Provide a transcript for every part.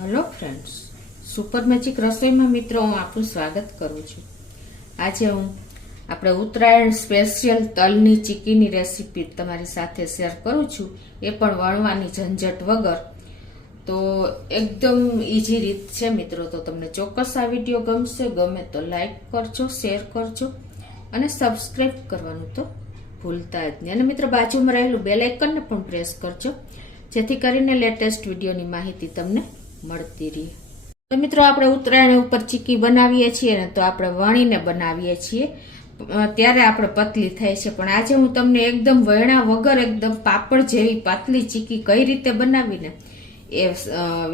Hello friends, super magic રસોઈમાં મિત્રો હું આપનું સ્વાગત કરું છું. આજે હું આપણે ઉત્તરાયણ સ્પેશિયલ તલની ચીકીની રેસીપી તમારી સાથે શેર કરું છું, એ પણ વણવાની ઝંઝટ વગર. તો એકદમ ઇઝી રીત છે મિત્રો. તો તમને ચોક્કસ આ વિડીયો ગમશે. ગમે તો લાઈક કરજો, શેર કરજો અને સબસ્ક્રાઈબ કરવાનું તો ભૂલતા જ નહીં. અને મિત્રો બાજુમાં રહેલું બેલ આઇકનને પણ પ્રેસ કરજો, જેથી કરીને લેટેસ્ટ વિડીયોની માહિતી તમને મળતી રહે. તો મિત્રો આપણે ઉત્તરાયણ ઉપર ચીકી બનાવીએ છીએ ને, તો આપણે વણીને બનાવીએ છીએ ત્યારે આપણે પતલી થાય છે. પણ આજે હું તમને એકદમ વણ્યા વગર એકદમ પાપડ જેવી પાતળી ચીકી કઈ રીતે બનાવીને એ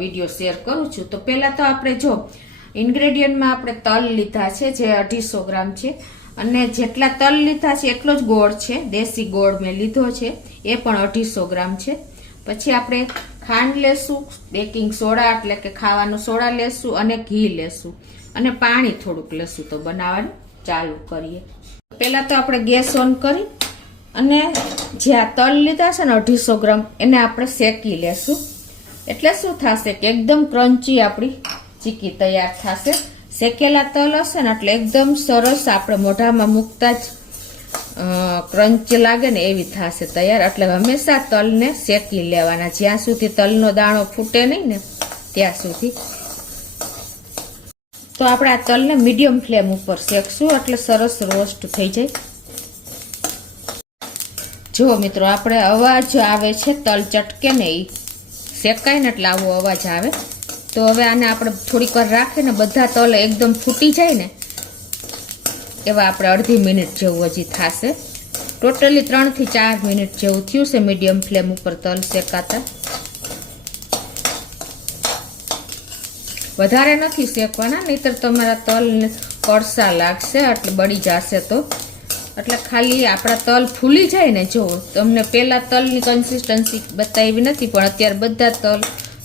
વિડીયો શેર કરું છું. તો પહેલા તો આપણે જો ઇન્ગ્રેડિયન્ટમાં આપણે તલ લીધા છે જે 250 ગ્રામ છે, અને જેટલા તલ લીધા છે એટલો જ ગોળ છે, દેશી ગોળ મેં લીધો છે, એ પણ 250 ગ્રામ છે. પછી આપણે ખાંડ લેશું, બેકિંગ સોડા એટલે કે ખાવાનો સોડા લેશું, અને ઘી લેશું, અને પાણી થોડુંક લેશું. તો બનાવવાનું ચાલુ કરીએ. પહેલા તો આપણે ગેસ ઓન કરી અને જે આ તલ લીધા છે ને 250 ગ્રામ, એને આપણે શેકી લેશું. એટલે શું થશે કે એકદમ ક્રન્ચી આપણી ચીકી તૈયાર થશે. શેકેલા તલ હશે ને એટલે એકદમ સરસ, આપણે મોઢામાં મૂકતા જ ક્રંચ લાગે ને એવી થશે તૈયાર. એટલે હંમેશા તલને શેકી લેવાના, જ્યાં સુધી તલનો દાણો ફૂટે નહીં ને ત્યાં સુધી. તો આપણે આ તલને મીડિયમ ફ્લેમ ઉપર શેકશું એટલે સરસ રોસ્ટ થઈ જાય. જો મિત્રો આપણે અવાજ આવે છે, તલ ચટકે ને એ શેકાય ને એટલે આવો અવાજ આવે. તો હવે આને આપણે થોડીક વાર રાખીને બધા તલ એકદમ ફૂટી જાય ને એવા આપણે અડધી મિનિટ જેવું હજી થશે. ટોટલી 3 થી 4 મિનિટ જેવું થયું છે મીડિયમ ફ્લેમ ઉપર તલ શેકાતા. વધારે નથી શેકવાના, નહીતર તમારા તલને કડસા લાગશે એટલે બળી જશે. તો એટલે ખાલી આપણા તલ ફૂલી જાય ને, જો તમને પહેલા તલની કન્સિસ્ટન્સી બતાવી નથી, પણ અત્યારે બધા તલ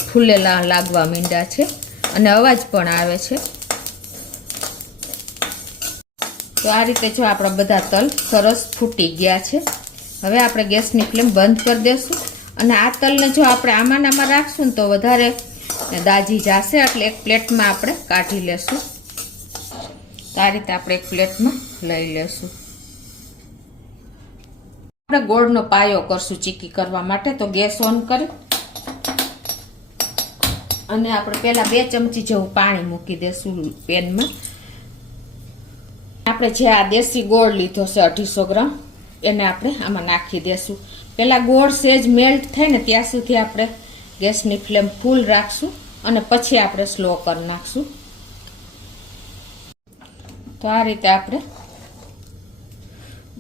ફૂલેલા લાગવા માંડ્યા છે અને અવાજ પણ આવે છે. તો આ રીતે જો આપણા બધા તલ સરસ ફૂટી ગયા છે. હવે આપણે ગેસની ફ્લેમ બંધ કરી દેશું, અને આ તલને જો આપણે આમાં રાખશું ને તો વધારે દાજી જશે. એટલે એક પ્લેટમાં આપણે કાઢી લેશું. તો આ રીતે આપણે એક પ્લેટમાં લઈ લેશું. આપણે ગોળનો પાયો કરશું ચીકી કરવા માટે. તો ગેસ ઓન કરી અને આપણે પહેલા 2 ચમચી જેવું પાણી મૂકી દેશું પેનમાં. આપણે જે આ દેશી ગોળ લીધો છે 250 ગ્રામ, એને આપણે આમાં નાખી દેશું. પહેલા ગોળ સેજ મેલ્ટ થાય ને ત્યાં સુધી આપણે ગેસની ફ્લેમ ફૂલ રાખશું, અને પછી આપણે સ્લો કરી નાખશું. તો આ રીતે આપણે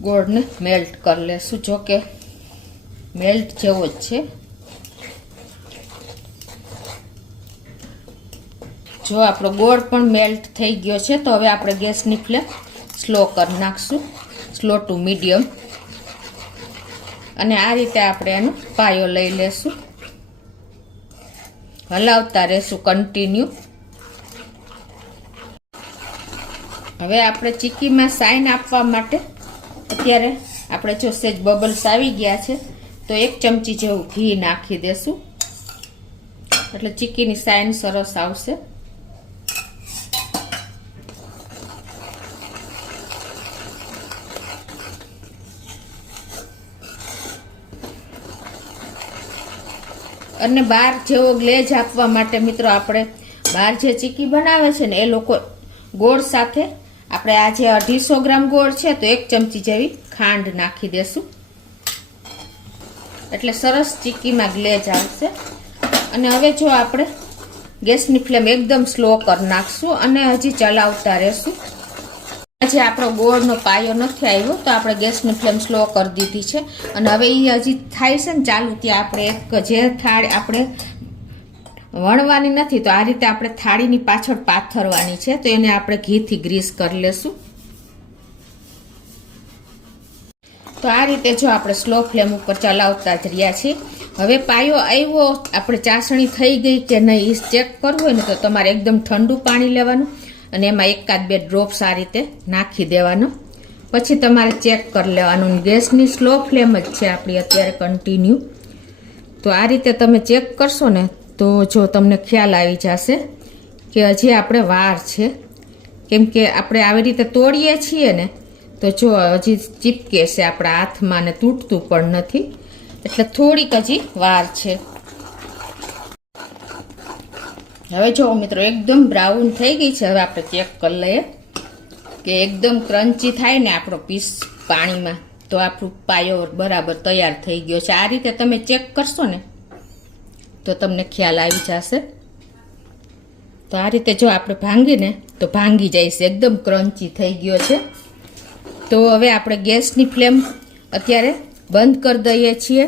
ગોળને મેલ્ટ કરી લેશું. જો કે મેલ્ટ જેવો જ છે. જો આપણો ગોળ પણ મેલ્ટ થઈ ગયો છે. તો હવે આપણે ગેસની ફ્લેમ સ્લો કરી નાખશું, સ્લો ટુ મીડિયમ. અને આ રીતે આપણે એનો પાયો લઈ લેશું, હલાવતા રહેશું કન્ટિન્યુ. હવે આપણે ચીકીમાં સાઈન આપવા માટે અત્યારે આપણે જો સેજ બબલ્સ આવી ગયા છે, તો 1 ચમચી જેવું ઘી નાખી દેશું, એટલે ચીકીની સાઈન સરસ આવશે. અને બહાર જેવો ગ્લેજ આપવા માટે મિત્રો આપણે બહાર જે ચીકી બનાવે છે ને એ લોકો ગોળ સાથે આપણે આ જે 250 ગ્રામ ગોળ છે તો 1 ચમચી જેવી ખાંડ નાખી દેશું, એટલે સરસ ચીકીમાં ગ્લેજ આવશે. અને હવે જો આપણે ગેસની ફ્લેમ એકદમ સ્લો કરી નાખશું અને હજી ચલાવતા રહેશું. જે આપણો ગોળનો પાયો નથી આવ્યો તો આપણે ગેસની ફ્લેમ સ્લો કરી દીધી છે. અને હવે એ હજી થાય છે ને ચાલુ, ત્યાં આપણે એક જે થાળી આપણે વણવાની નથી, તો આ રીતે આપણે થાળીની પાછળ પાથરવાની છે. તો એને આપણે ઘીથી ગ્રીસ કરી લેશું. તો આ રીતે જો આપણે સ્લો ફ્લેમ ઉપર ચલાવતા જ રહ્યા છીએ. હવે પાયો આવ્યો, આપણે ચાસણી થઈ ગઈ કે નહીં એ ચેક કરવું હોય ને તો તમારે એકદમ ઠંડુ પાણી લેવાનું અને એમાં 1-2 ડ્રોપ્સ આ રીતે નાખી દેવાનો. પછી તમારે ચેક કરી લેવાનું. ગેસની સ્લો ફ્લેમ જ છે આપણી અત્યારે કન્ટિન્યુ. તો આ રીતે તમે ચેક કરશો ને તો જો તમને ખ્યાલ આવી જશે કે હજી આપણે વાર છે, કેમ કે આપણે આવી રીતે તોડીએ છીએ ને તો જો હજી ચીપકે છે આપણા હાથમાં ને તૂટતું પણ નથી, એટલે થોડીક હજી વાર છે. હવે જો મિત્રો એકદમ બ્રાઉન થઈ ગઈ છે. હવે આપણે ચેક કરી લઈએ કે એકદમ ક્રન્ચી થાય ને આપણો પીસ પાણીમાં, તો આપણું પાયો બરાબર તૈયાર થઈ ગયો છે. આ રીતે તમે ચેક કરશો ને તો તમને ખ્યાલ આવી જશે. તો આ રીતે જો આપણે ભાંગીને તો ભાંગી જાય છે, એકદમ ક્રન્ચી થઈ ગયો છે. તો હવે આપણે ગેસની ફ્લેમ અત્યારે બંધ કરી દઈએ છીએ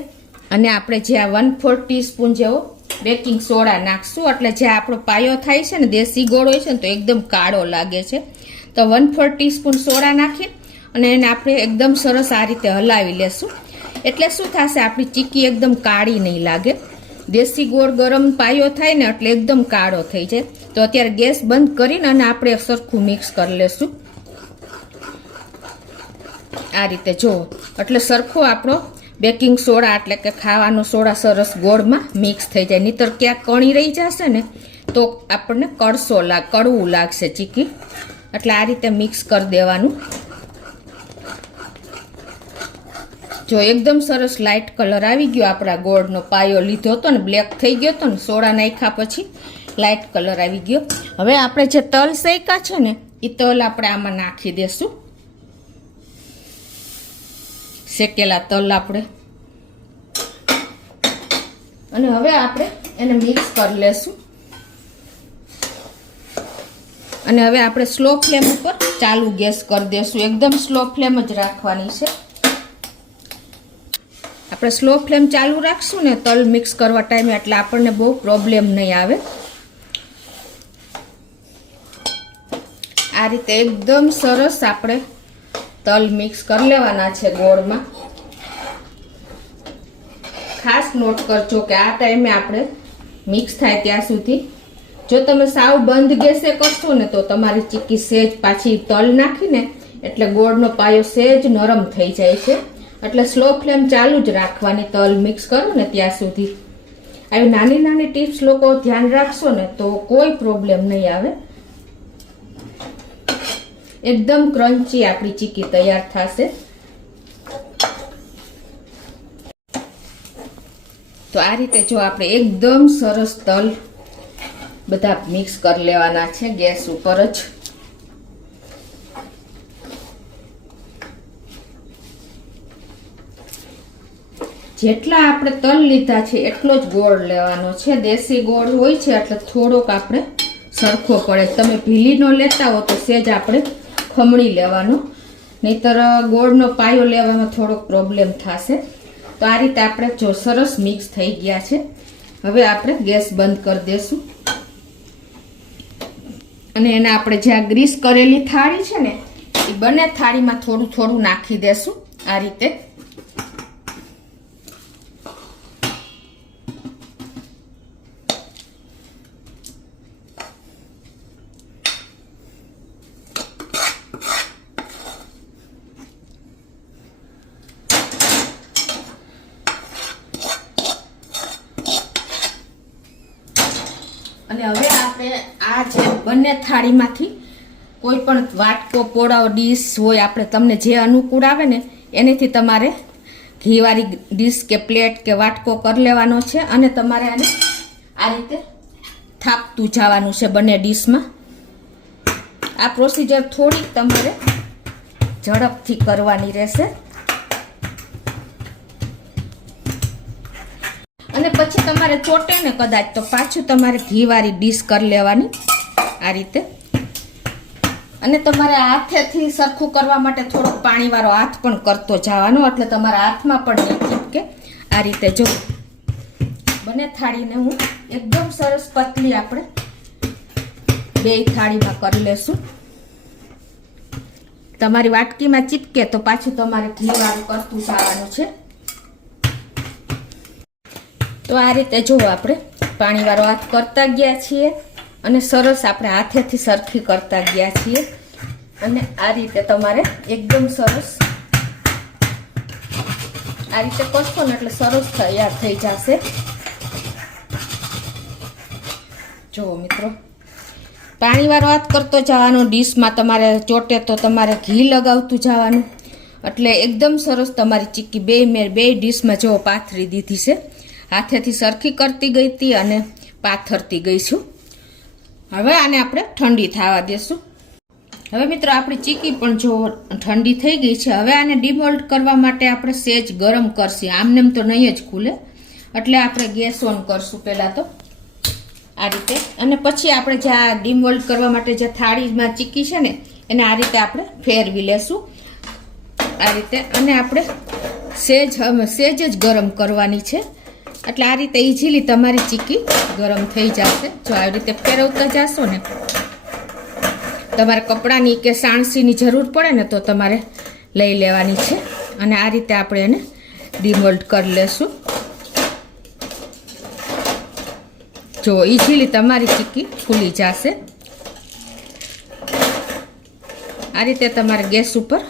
અને આપણે જે આ 1/4 ટીસ્પૂન જેવો બેકિંગ સોડા નાખશું, એટલે જે આપણો પાયો થાય છે ને દેશી ગોળ હોય છે ને તો એકદમ કાળો લાગે છે. તો 1/4 ટીસ્પૂન સોડા નાખી અને એને આપણે એકદમ સરસ આ રીતે હલાવી લેશું. એટલે શું થશે, આપણી ચીક્કી એકદમ કાળી નહીં લાગે. દેશી ગોળ ગરમ પાયો થાય ને એટલે એકદમ કાળો થઈ જાય. તો અત્યારે ગેસ બંધ કરીને અને આપણે સરખું મિક્સ કરી લેશું આ રીતે. જો એટલે સરખો આપણો બેકિંગ સોડા એટલે કે ખાવાનો સોડા સરસ ગોળમાં મિક્સ થઈ જાય. નહીતર ક્યાંક કણી રહી જશે ને તો આપણને કડવું લાગશે ચીક્કી. એટલે આ રીતે મિક્સ કરી દેવાનું. જો એકદમ સરસ લાઇટ કલર આવી ગયો, આપણા ગોળનો પાયો લીધો હતો ને બ્લેક થઈ ગયો હતો ને સોડા નાખ્યા પછી લાઇટ કલર આવી ગયો. હવે આપણે જે તલ શેકા છે ને એ તલ આપણે આમાં નાખી દેશું. શેકેલા તલ આપણે, અને હવે આપણે એને મિક્સ કરી લેશું. અને હવે આપણે સ્લો ફ્લેમ ઉપર ચાલુ ગેસ કરી દેશું. એકદમ સ્લો ફ્લેમ જ રાખવાની છે. આપણે સ્લો ફ્લેમ ચાલુ રાખશું ને તલ મિક્સ કરવા ટાઈમે, એટલે આપણને બહુ પ્રોબ્લેમ નહીં આવે. આ રીતે એકદમ સરસ આપણે તલ મિક્સ કરી લેવાના છે ગોળમાં. ખાસ નોટ કરજો કે આ ટાઈમે આપણે મિક્સ થાય ત્યાં સુધી જો તમે સાવ બંધ ગેસે કરશો ને તો તમારી ચીક્કી સેજ પાછી તલ નાખીને એટલે ગોળનો પાયો સેજ નરમ થઈ જાય છે. એટલે સ્લો ફ્લેમ ચાલુ જ રાખવાની તલ મિક્સ કરો ને ત્યાં સુધી. આવી નાની નાની ટિપ્સ લોકો ધ્યાન રાખશો ને તો કોઈ પ્રોબ્લેમ નહીં આવે. એકદમ ક્રન્ચી આપણી ચીક્કી તૈયાર થશે. તો આ રીતે જો આપણે એકદમ સરસ તલ બધા મિક્સ કરી લેવાના છે ગેસ ઉપર જ. જેટલા આપણે તલ લીધા છે એટલો જ ગોળ લેવાનો છે. દેશી ગોળ હોય છે એટલે થોડોક આપણે સરખો પડે. તમે ભીલીનો લેતા હો તો સેજ આપણે ખમણી લેવાનો, નહીતર ગોળનો પાયો લેવામાં થોડોક પ્રોબ્લેમ થશે. તો આ રીતે આપણે જો સરસ મિક્સ થઈ ગયા છે. હવે આપણે ગેસ બંધ કરી દેશું અને એને આપણે જે આ ગ્રીસ કરેલી થાળી છે ને એ બંને થાળીમાં થોડું થોડું નાખી દેશું આ રીતે. અને હવે આપણે આ જે બંને થાળીમાંથી કોઈ પણ વાટકો પોળાઓ ડીશ હોય આપણે તમને જે અનુકૂળ આવે ને એનેથી તમારે ઘીવાળી ડીશ કે પ્લેટ કે વાટકો કરી લેવાનો છે અને તમારે આને આ રીતે થાપતું જવાનું છે બંને ડીશમાં. આ પ્રોસિજર થોડીક તમારે ઝડપથી કરવાની રહેશે. અને પછી તમારે ચોટે ને કદાચ તો પાછું તમારે ઘીવાળી ડીશ કરી લેવાની આ રીતે. અને તમારે હાથેથી સરખું કરવા માટે થોડોક પાણીવાળો હાથ પણ કરતો જવાનો, એટલે તમારા હાથમાં પણ નહીં ચીપકે. આ રીતે જો બંને થાળીને હું એકદમ સરસ પતલી આપણે બે થાળીમાં કરી લેશું. તમારી વાટકીમાં ચીપકે તો પાછું તમારે ઘીવાળું કરતું જવાનું છે. તો આ રીતે જો આપણે પાણીવાળો હાથ કરતા ગયા છીએ અને સરસ આપણે હાથેથી સરખી કરતા ગયા છીએ. અને આ રીતે તમારે એકદમ સરસ આ રીતે કરશો ને એટલે સરસ તૈયાર થઈ જશે. જો મિત્રો, પાણીવાર વાત કરતો જવાનો, ડીશમાં તમારે ચોટે તો તમારે ઘી લગાવતું જવાનું, એટલે એકદમ સરસ તમારી ચીક્કી મેં બે ડીશમાં જો પાથરી દીધી છે. હાથેથી સરખી કરતી ગઈ હતી અને પાથરતી ગઈ છું. હવે આને આપણે ઠંડી થવા દેશું. હવે મિત્રો આપણી ચીક્કી પણ જો ઠંડી થઈ ગઈ છે. હવે આને ડીમોલ્ડ કરવા માટે આપણે સેજ ગરમ કરશું. આમનેમ તો નહીં જ ખુલે, એટલે આપણે ગેસ ઓન કરશું પહેલાં તો આ રીતે, અને પછી આપણે જે આ ડીમોલ્ડ કરવા માટે જે થાળીમાં ચીક્કી છે ને એને આ રીતે આપણે ફેરવી લેશું આ રીતે. અને આપણે સેજ જ ગરમ કરવાની છે, એટલે આ રીતે ઇઝીલી તમારી ચીક્કી ગરમ થઈ જશે. જો આવી રીતે ફેરવતા જશો ને, તમારે કપડાની કે સાણસીની જરૂર પડે ને તો તમારે લઈ લેવાની છે. અને આ રીતે આપણે એને ડીમોલ્ડ કરી લેશું. જો ઇઝીલી તમારી ચીક્કી ફૂલી જશે. આ રીતે તમારે ગેસ ઉપર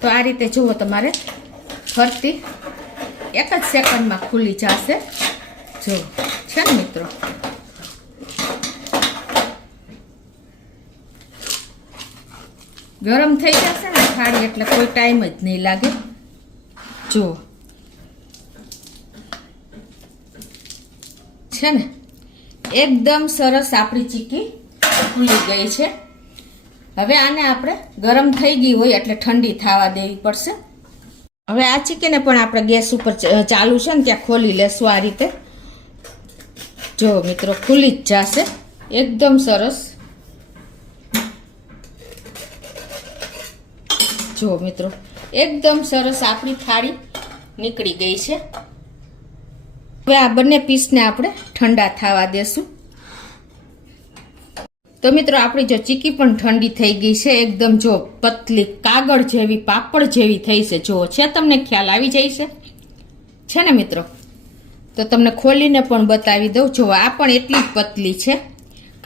તો આ રીતે જુઓ, તમારે ફરતી એક જ સેકન્ડમાં ખુલી જશે. જો છે ને મિત્રો, ગરમ થઈ જશે ને થાળી એટલે કોઈ ટાઈમ જ નહીં લાગે. જુઓ છે ને, એકદમ સરસ આપણી ચીક્કી ફૂલી ગઈ છે. હવે આને આપણે ગરમ થઈ ગઈ હોય એટલે ઠંડી થવા દેવી પડશે. હવે આ ચીક્કીને પણ આપણે ગેસ ઉપર ચાલુ છે ને ત્યાં ખોલી લેશું આ રીતે. જો મિત્રો, ખુલી જ જશે એકદમ સરસ. જો મિત્રો, એકદમ સરસ આપણી થાળી નીકળી ગઈ છે. હવે આ બંને પીસને આપણે ઠંડા થવા દેશું. તો મિત્રો, આપણી જો ચીક્કી પણ ઠંડી થઈ ગઈ છે, એકદમ જો પતલી કાગળ જેવી, પાપડ જેવી થઈ છે. જો છે, તમને ખ્યાલ આવી જાય છે ને મિત્રો? તો તમને ખોલીને પણ બતાવી દઉં. જો આ પણ એટલી જ પતલી છે.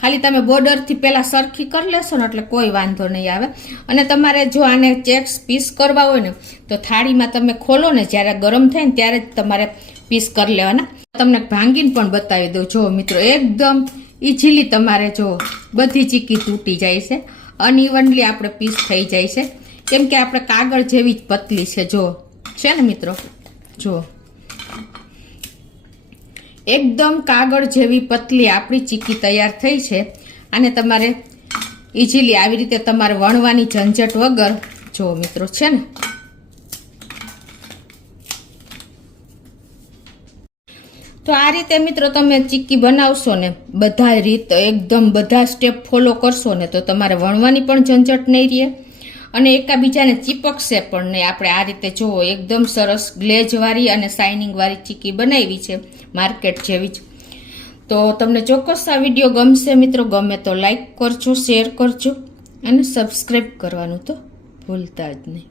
ખાલી તમે બોર્ડરથી પહેલાં સરખી કરી લેશો ને એટલે કોઈ વાંધો નહીં આવે. અને તમારે જો આને ચેક્સ પીસ કરવા હોય ને તો થાળીમાં તમે ખોલો ને, જ્યારે ગરમ થાય ને ત્યારે જ તમારે પીસ કરી લેવાના. તમને ભાંગીને પણ બતાવી દઉં. જો મિત્રો, એકદમ ઇઝીલી તમારે જો બધી ચીક્કી તૂટી જાય છે, અનઇવનલી આપણે પીસ થઈ જાય છે, કેમ કે આપણે કાગળ જેવી જ પતલી છે. જો છે ને મિત્રો, જો એકદમ કાગળ જેવી પતલી આપણી ચીક્કી તૈયાર થઈ છે. અને તમારે ઇઝીલી આવી રીતે તમારે વણવાની ઝંઝટ વગર, જો મિત્રો છે ને, તો આ રીતે મિત્રો તમે ચીક્કી બનાવશો ને, બધા રીત એકદમ બધા સ્ટેપ ફોલો કરશો ને તો તમારે વણવાની પણ ઝંઝટ નહીં રહે અને એકાબીજાને ચીપકશે પણ નહીં. આપણે આ રીતે જુઓ, એકદમ સરસ ગ્લેજવાળી અને શાઇનિંગવાળી ચીક્કી બનાવી છે, માર્કેટ જેવી જ. તો તમને ચોક્કસ આ વિડીયો ગમશે મિત્રો. ગમે તો લાઈક કરજો, શેર કરજો અને સબસ્ક્રાઈબ કરવાનું તો ભૂલતા જ નહીં.